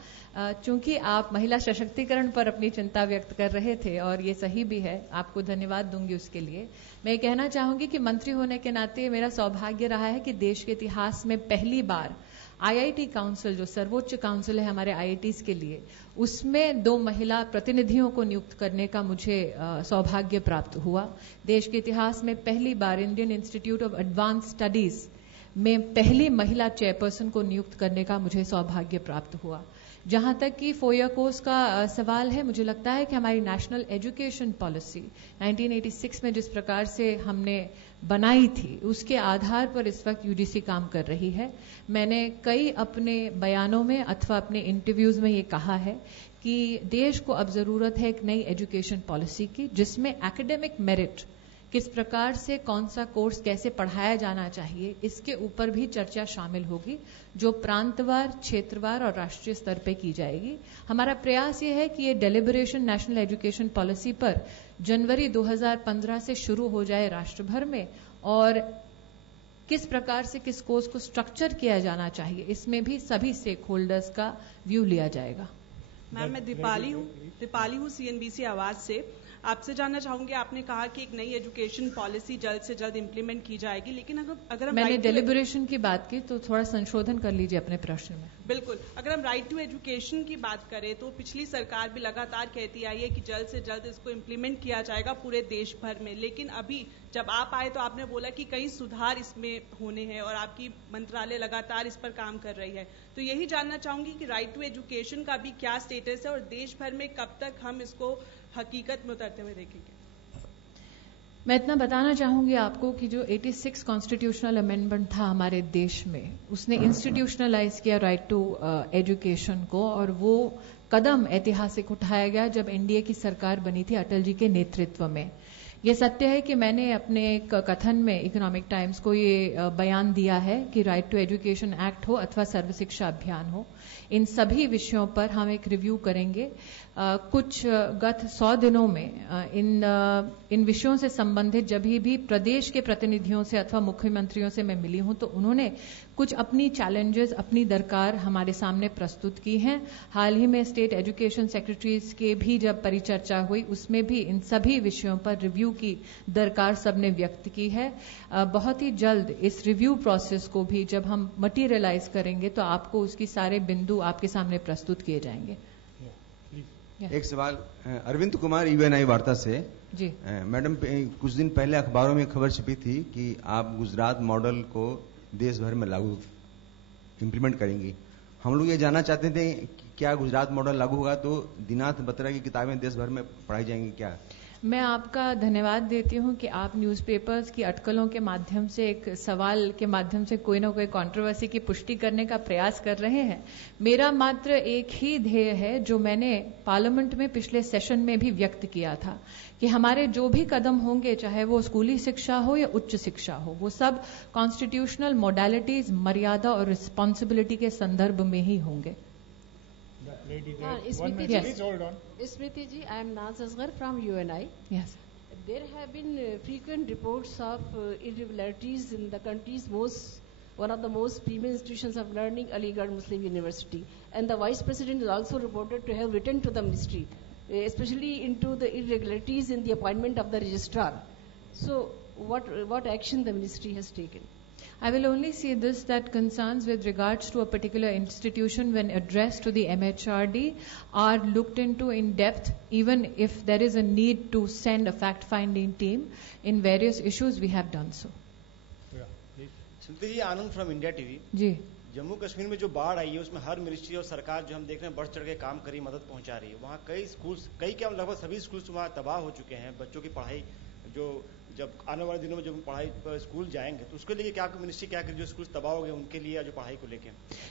चूंकि आप महिला सशक्तिकरण पर अपनी चिंता व्यक्त कर रहे थे और ये सही भी है, आपको धन्यवाद दूंगी उसके लिए. मैं कहना चाहूंगी कि मंत्री होने के नाते मेरा सौभाग्य रहा है कि देश के इतिहास में पहली बार IIT काउंसिल, जो सर्वोच्च काउंसिल है हमारे IITs के लिए, उसमें 2 महिला प्रतिनिधियों को नियुक्त करने का मुझे सौभाग्य प्राप्त हुआ. देश के इतिहास में पहली बार Indian Institute of Advance Studies में पहली महिला चेयरपर्सन को नियुक्त करने का मुझे सौभाग्य प्राप्त हुआ. जहां तक कि 4 ईयर कोर्स का सवाल है, मुझे लगता है कि हमारी नेशनल एजुकेशन पॉलिसी 1986 में जिस प्रकार से हमने बनाई थी, उसके आधार पर इस वक्त यूजीसी काम कर रही है. मैंने कई अपने बयानों में अथवा अपने इंटरव्यूज में ये कहा है कि देश को अब जरूरत है एक नई एजुकेशन पॉलिसी की, जिसमें एकेडमिक मेरिट किस प्रकार से कौन सा कोर्स कैसे पढ़ाया जाना चाहिए, इसके ऊपर भी चर्चा शामिल होगी, जो प्रांतवार, क्षेत्रवार और राष्ट्रीय स्तर पे की जाएगी। हमारा प्रयास ये है कि ये डेलिब्रेशन नेशनल एजुकेशन पॉलिसी पर जनवरी 2015 से शुरू हो जाए राष्ट्र भर में, और किस प्रकार से किस कोर्स को स्ट्रक्चर किया जाना चाहिए, इसमें भी सभी स्टेक होल्डर्स का व्यू लिया जाएगा। मैम, मैं दीपाली हूँ CNBC आवाज से। आपसे जानना चाहूंगी, आपने कहा कि एक नई एजुकेशन पॉलिसी जल्द से जल्द इंप्लीमेंट की जाएगी, लेकिन अगर हम मैंने डेलिब्रेशन की बात की तो थोड़ा संशोधन कर लीजिए अपने प्रश्न में। बिल्कुल, अगर हम राइट टू एजुकेशन की बात करें तो पिछली सरकार भी लगातार कहती आई है कि जल्द से जल्द इसको इंप्लीमेंट किया जाएगा पूरे देश भर में, लेकिन अभी जब आप आए तो आपने बोला कि कई सुधार इसमें होने हैं और आपकी मंत्रालय लगातार इस पर काम कर रही है। तो यही जानना चाहूंगी कि राइट टू एजुकेशन का भी क्या स्टेटस है और देश भर में कब तक हम इसको हकीकत में उतरते हुए देखेंगे। मैं इतना बताना चाहूंगी आपको कि जो 86 कॉन्स्टिट्यूशनल अमेंडमेंट था हमारे देश में, उसने इंस्टीट्यूशनलाइज किया राइट टू एजुकेशन को, और वो कदम ऐतिहासिक उठाया गया जब एनडीए की सरकार बनी थी अटल जी के नेतृत्व में। ये सत्य है कि मैंने अपने एक कथन में इकोनॉमिक टाइम्स को ये बयान दिया है कि राइट टू एजुकेशन एक्ट हो अथवा सर्व शिक्षा अभियान हो, इन सभी विषयों पर हम एक रिव्यू करेंगे। कुछ गत 100 दिनों में इन विषयों से संबंधित जब भी प्रदेश के प्रतिनिधियों से अथवा मुख्यमंत्रियों से मैं मिली हूं तो उन्होंने कुछ अपनी चैलेंजेस, अपनी दरकार हमारे सामने प्रस्तुत की हैं। हाल ही में स्टेट एजुकेशन सेक्रेटरीज के भी जब परिचर्चा हुई, उसमें भी इन सभी विषयों पर रिव्यू की दरकार सबने व्यक्त की है। बहुत ही जल्द इस रिव्यू प्रोसेस को भी जब हम मटीरियलाइज करेंगे तो आपको उसकी सारे बिंदु आपके सामने प्रस्तुत किए जाएंगे। एक सवाल अरविंद कुमार UNI वार्ता से। जी मैडम, कुछ दिन पहले अखबारों में खबर छपी थी कि आप गुजरात मॉडल को देश भर में लागू इंप्लीमेंट करेंगी। हम लोग ये जानना चाहते थे कि क्या गुजरात मॉडल लागू होगा तो दीनानाथ बत्रा की किताबें देश भर में पढ़ाई जाएंगी क्या? मैं आपका धन्यवाद देती हूं कि आप न्यूज़पेपर्स की अटकलों के माध्यम से, एक सवाल के माध्यम से कोई ना कोई कंट्रोवर्सी की पुष्टि करने का प्रयास कर रहे हैं। मेरा मात्र एक ही ध्येय है जो मैंने पार्लियामेंट में पिछले सेशन में भी व्यक्त किया था कि हमारे जो भी कदम होंगे, चाहे वो स्कूली शिक्षा हो या उच्च शिक्षा हो, वो सब कॉन्स्टिट्यूशनल मोडालिटीज, मर्यादा और रिस्पॉन्सिबिलिटी के संदर्भ में ही होंगे। Smriti ji, I am Naz Asghar from UNI. Yes. There have been frequent reports of irregularities in the country's one of the most premium institutions of learning, Aligarh Muslim University. And the Vice President is also reported to have written to the ministry, especially into the irregularities in the appointment of the registrar. So, what action the ministry has taken? I will only say this, that concerns with regards to a particular institution when addressed to the MHRD are looked into in depth, even if there is a need to send a fact-finding team in various issues, we have done so. Smriti ji, Anand from India TV. जी, जम्मू कश्मीर में जो बाढ़ आई है उसमें हर ministry और सरकार जो हम देख रहे हैं बढ़ चढ़ के काम करी, मदद पहुंचा रही है। वहाँ कई स्कूल्स, लगभग सभी स्कूल्स वहाँ तबाह हो चुके हैं। बच्चों की पढ़ाई, जो जब आने वाले दिनों में जब पढ़ाई स्कूल जाएंगे तो उसके लिए क्या मिनिस्ट्री क्या करेगी, जो स्कूल तबाह हो गए उनके लिए, जो पढ़ाई को लेके?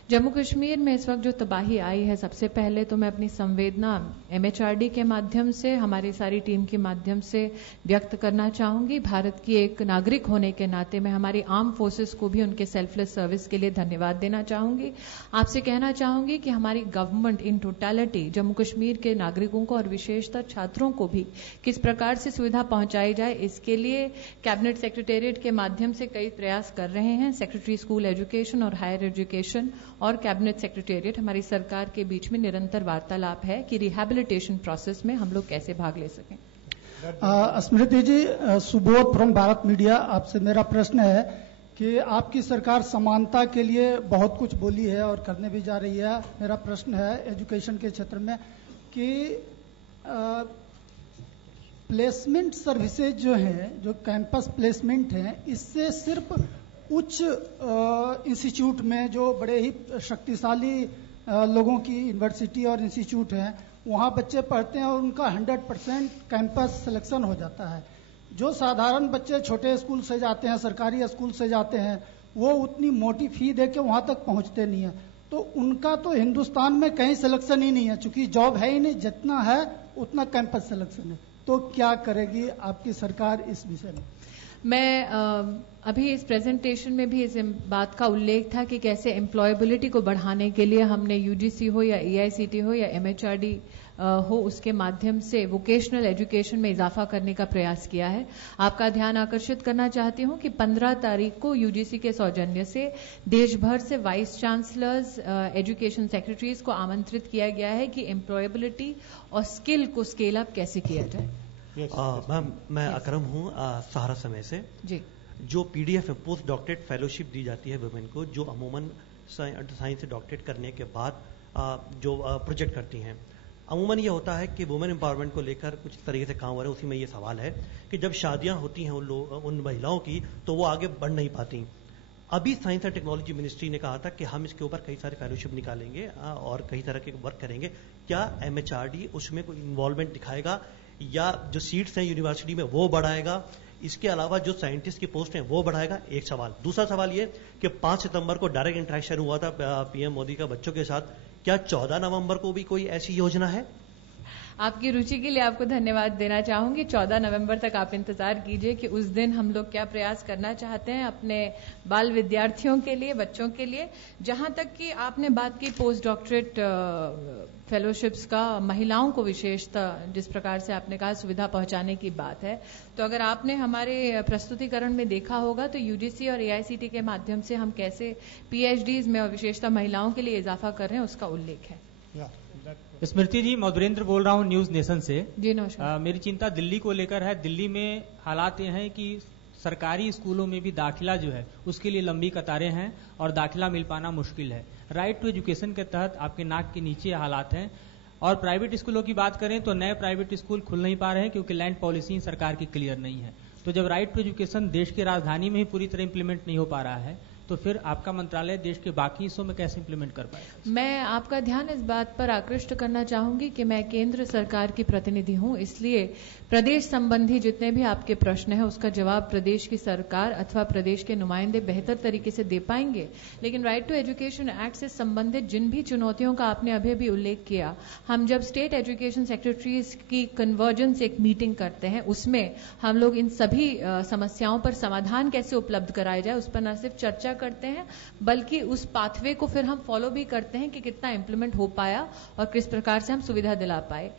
जम्मू कश्मीर में इस वक्त जो तबाही आई है, सबसे पहले तो मैं अपनी संवेदना MHRD के माध्यम से, हमारी सारी टीम के माध्यम से व्यक्त करना चाहूंगी। भारत की एक नागरिक होने के नाते मैं हमारी आर्म फोर्सेस को भी उनके सेल्फलेस सर्विस के लिए धन्यवाद देना चाहूंगी। आपसे कहना चाहूंगी कि हमारी government in totality Jammu Kashmir के नागरिकों को और विशेषतर छात्रों को भी किस प्रकार से सुविधा पहुंचाई जाए, इसके लिए कैबिनेट सेक्रेटेरिएट के माध्यम से कई प्रयास कर रहे हैं। सेक्रेटरी स्कूल एजुकेशन और हायर एजुकेशन और कैबिनेट सेक्रेटेरिएट, हमारी सरकार के बीच में निरंतर वार्तालाप है कि रिहैबिलिटेशन प्रोसेस में हम लोग कैसे भाग ले सकें। स्मृति जी, सुबोध फ्रॉम भारत मीडिया, आपसे मेरा प्रश्न है कि आपकी सरकार समानता के लिए बहुत कुछ बोली है और करने भी जा रही है। मेरा प्रश्न है एजुकेशन के क्षेत्र में कि प्लेसमेंट सर्विसेज जो हैं, जो कैंपस प्लेसमेंट हैं, इससे सिर्फ उच्च इंस्टीट्यूट में जो बड़े ही शक्तिशाली लोगों की यूनिवर्सिटी और इंस्टीट्यूट हैं, वहाँ बच्चे पढ़ते हैं और उनका 100% कैंपस सिलेक्शन हो जाता है। जो साधारण बच्चे छोटे स्कूल से जाते हैं, सरकारी स्कूल से जाते हैं, वो उतनी मोटी फी दे के वहाँ तक पहुँचते नहीं है, तो उनका तो हिंदुस्तान में कहीं सिलेक्शन ही नहीं है, चूंकि जॉब है ही नहीं, जितना है उतना कैंपस सिलेक्शन है। तो क्या करेगी आपकी सरकार इस विषय में? मैं अभी इस प्रेजेंटेशन में भी इस बात का उल्लेख था कि कैसे एम्प्लॉयबिलिटी को बढ़ाने के लिए हमने यूजीसी हो या एआईसीटी हो या एमएचआरडी हो, उसके माध्यम से वोकेशनल एजुकेशन में इजाफा करने का प्रयास किया है। आपका ध्यान आकर्षित करना चाहती हूं कि 15 तारीख को यूजीसी के सौजन्य से देश भर से वाइस चांसलर्स, एजुकेशन सेक्रेटरीज को आमंत्रित किया गया है कि एम्प्लॉयबिलिटी और स्किल को स्केल अप कैसे किया जाए। मैम, मैं अकरम हूँ सहारा समय से जी। जो पीडीएफ है, पोस्ट डॉक्टरेट फेलोशिप दी जाती है वुमेन को, जो अमूमन साइंस से डॉक्टरेट करने के बाद जो प्रोजेक्ट करती हैं, अमूमन ये होता है कि वुमेन एम्पावरमेंट को लेकर कुछ तरीके से काम हो रहा है। उसी में ये सवाल है कि जब शादियां होती हैं उन महिलाओं की, तो वो आगे बढ़ नहीं पाती। अभी साइंस एंड टेक्नोलॉजी मिनिस्ट्री ने कहा था कि हम इसके ऊपर कई सारे फेलोशिप निकालेंगे और कई तरह के वर्क करेंगे। क्या एमएचआरडी उसमें कोई इन्वॉल्वमेंट दिखाएगा, या जो सीट्स हैं यूनिवर्सिटी में वो बढ़ाएगा? इसके अलावा जो साइंटिस्ट की पोस्ट हैं वो बढ़ाएगा? एक सवाल। दूसरा सवाल ये कि 5 सितंबर को डायरेक्ट इंटरेक्शन हुआ था पीएम मोदी का बच्चों के साथ, क्या 14 नवंबर को भी कोई ऐसी योजना है? आपकी रुचि के लिए आपको धन्यवाद देना चाहूंगी। 14 नवंबर तक आप इंतजार कीजिए कि उस दिन हम लोग क्या प्रयास करना चाहते हैं अपने बाल विद्यार्थियों के लिए, बच्चों के लिए। जहां तक कि आपने बात की पोस्ट डॉक्टरेट फेलोशिप्स का, महिलाओं को विशेषतः जिस प्रकार से आपने कहा सुविधा पहुंचाने की बात है, तो अगर आपने हमारे प्रस्तुतिकरण में देखा होगा तो यूजीसी और एआईसीटी के माध्यम से हम कैसे पीएचडीज में और विशेषतः महिलाओं के लिए इजाफा कर रहे हैं उसका उल्लेख है। स्मृति जी, मधुरेंद्र बोल रहा हूँ न्यूज नेशन से। जी नमस्कार। मेरी चिंता दिल्ली को लेकर है। दिल्ली में हालात ये हैं कि सरकारी स्कूलों में भी दाखिला जो है उसके लिए लंबी कतारें हैं और दाखिला मिल पाना मुश्किल है। राइट टू एजुकेशन के तहत आपके नाक के नीचे हालात हैं। और प्राइवेट स्कूलों की बात करें तो नए प्राइवेट स्कूल खुल नहीं पा रहे हैं क्योंकि लैंड पॉलिसी सरकार की क्लियर नहीं है। तो जब राइट टू एजुकेशन देश की राजधानी में ही पूरी तरह इंप्लीमेंट नहीं हो पा रहा है, तो फिर आपका मंत्रालय देश के बाकी हिस्सों में कैसे इंप्लीमेंट कर पाएगा? मैं आपका ध्यान इस बात पर आकृष्ट करना चाहूंगी कि मैं केंद्र सरकार की प्रतिनिधि हूं, इसलिए प्रदेश संबंधी जितने भी आपके प्रश्न हैं उसका जवाब प्रदेश की सरकार अथवा प्रदेश के नुमाइंदे बेहतर तरीके से दे पाएंगे। लेकिन राइट टू एजुकेशन एक्ट से संबंधित जिन भी चुनौतियों का आपने अभी भी उल्लेख किया, हम जब स्टेट एजुकेशन सेक्रेटरीज की कन्वर्जेंस एक मीटिंग करते हैं, उसमें हम लोग इन सभी समस्याओं पर समाधान कैसे उपलब्ध कराया जाए उस पर न सिर्फ चर्चा करते हैं बल्कि उस पाथवे को फिर हम फॉलो भी करते हैं कि कितना इंप्लीमेंट हो पाया और किस प्रकार से हम सुविधा दिला पाए।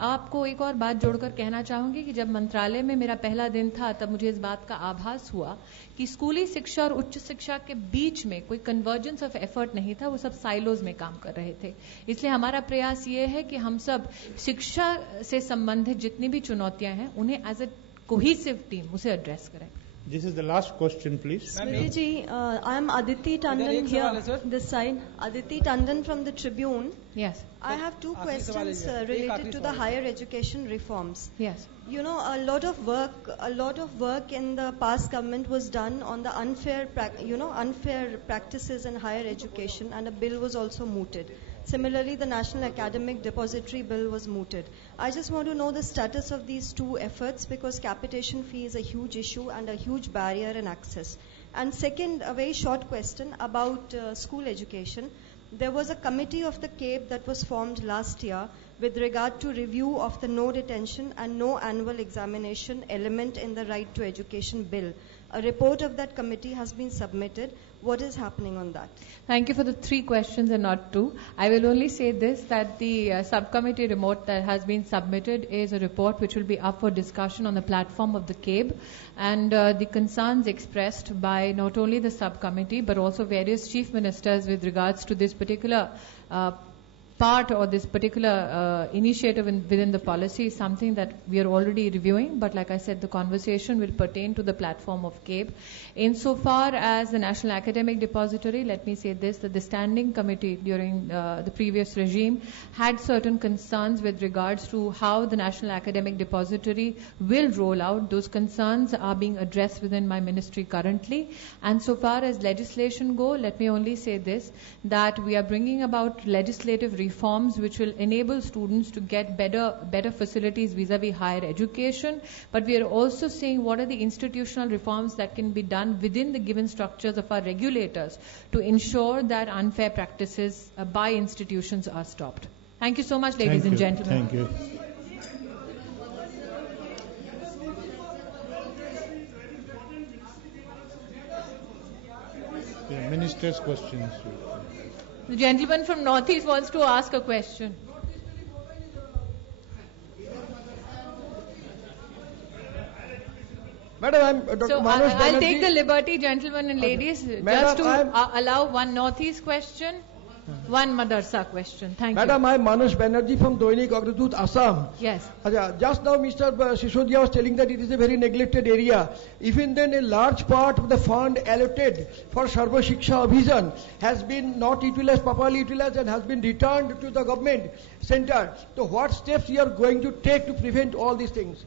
आपको एक और बात जोड़कर कहना चाहूंगी कि जब मंत्रालय में मेरा पहला दिन था तब मुझे इस बात का आभास हुआ कि स्कूली शिक्षा और उच्च शिक्षा के बीच में कोई कन्वर्जेंस ऑफ एफर्ट नहीं था, वो सब साइलोज में काम कर रहे थे। इसलिए हमारा प्रयास ये है कि हम सब शिक्षा से संबंधित जितनी भी चुनौतियां हैं उन्हें एज ए कोहेसिव टीम उसे एड्रेस करें। This is the last question, please. Smriti ji, I am Aditi Tandon here, this side. Aditi Tandon from the Tribune. Yes. I have two questions related to the higher education reforms. Yes. You know, a lot of work in the past government was done on the unfair practices in higher education, and a bill was also mooted. Similarly, the National Academic Depository Bill was mooted. I just want to know the status of these two efforts because capitation fee is a huge issue and a huge barrier in access. And second, a very short question about school education. There was a committee of the CABE that was formed last year with regard to review of the no detention and no annual examination element in the Right to Education Bill. A report of that committee has been submitted. What is happening on that? Thank you for the 3 questions and not 2. I will only say this, that the subcommittee report that has been submitted is a report which will be up for discussion on the platform of the CABE, and the concerns expressed by not only the subcommittee but also various chief ministers with regards to this particular part or this particular initiative within the policy is something that we are already reviewing, but like I said, the conversation will pertain to the platform of CABE. Insofar as the National Academic Depository, let me say this, that the standing committee during the previous regime had certain concerns with regards to how the National Academic Depository will roll out. Those concerns are being addressed within my ministry currently. And so far as legislation go, let me only say this, that we are bringing about legislative reforms which will enable students to get better facilities vis-a-vis higher education, but we are also seeing what are the institutional reforms that can be done within the given structures of our regulators to ensure that unfair practices by institutions are stopped. Thank you so much, ladies and gentlemen. Thank you. The minister's questions. The gentleman from Northeast wants to ask a question. Madam, I'm Dr. So Manoj I'll Banerjee. take the liberty, gentlemen and ladies, just to allow one Northeast question, one Madarsa question. Thank you. Madam, I'm Manoj Banerjee from Doinik Agradut, Assam. Yes. Just now Mr. Sisodia was telling that it is a very neglected area. Even then a large part of the fund allotted for Sarva Shiksha Abhijan has been not utilized, properly utilized, and has been returned to the government center. So what steps you are going to take to prevent all these things?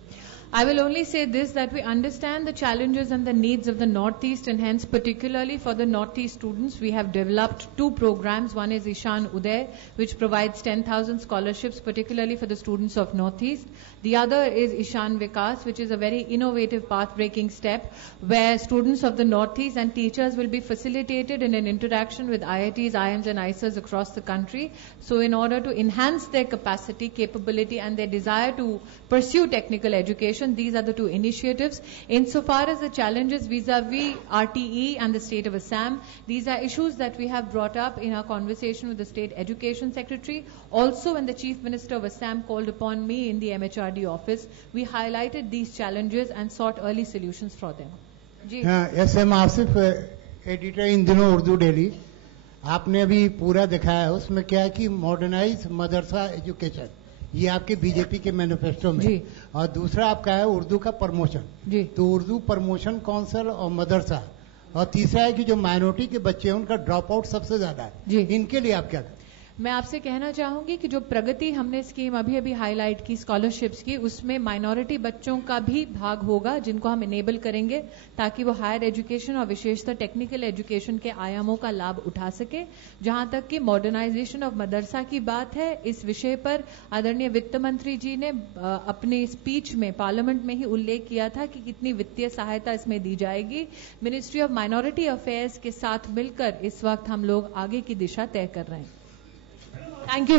I will only say this, that we understand the challenges and the needs of the Northeast, and hence particularly for the Northeast students we have developed two programs. One is Ishan Uday, which provides 10,000 scholarships particularly for the students of Northeast. The other is Ishan Vikas, which is a very innovative path-breaking step where students of the Northeast and teachers will be facilitated in an interaction with IITs, IIMs and IISers across the country. So in order to enhance their capacity, capability and their desire to pursue technical education, these are the two initiatives. Insofar as the challenges vis-a-vis RTE and the state of Assam, these are issues that we have brought up in our conversation with the State Education Secretary. Also, when the Chief Minister of Assam called upon me in the MHRD office, we highlighted these challenges and sought early solutions for them. SM Asif editor in दिनों Urdu daily, आपने अभी पूरा दिखाया है, उसमें क्या है कि मॉडर्नाइज मदरसा एजुकेशन, ये आपके बीजेपी के मैनिफेस्टो में, और दूसरा आपका है उर्दू का प्रमोशन। तो उर्दू प्रमोशन काउंसिल और मदरसा, और तीसरा है कि जो माइनॉरिटी के बच्चे हैं उनका ड्रॉप आउट सबसे ज्यादा है, इनके लिए आप क्या करें? मैं आपसे कहना चाहूंगी कि जो प्रगति हमने स्कीम अभी अभी हाईलाइट की स्कॉलरशिप्स की, उसमें माइनॉरिटी बच्चों का भी भाग होगा जिनको हम इनेबल करेंगे ताकि वो हायर एजुकेशन और विशेषतः टेक्निकल एजुकेशन के आयामों का लाभ उठा सके। जहां तक कि मॉडर्नाइजेशन ऑफ मदरसा की बात है, इस विषय पर आदरणीय वित्त मंत्री जी ने अपने स्पीच में पार्लियामेंट में ही उल्लेख किया था कि कितनी वित्तीय सहायता इसमें दी जाएगी। मिनिस्ट्री ऑफ माइनॉरिटी अफेयर्स के साथ मिलकर इस वक्त हम लोग आगे की दिशा तय कर रहे हैं। Thank you.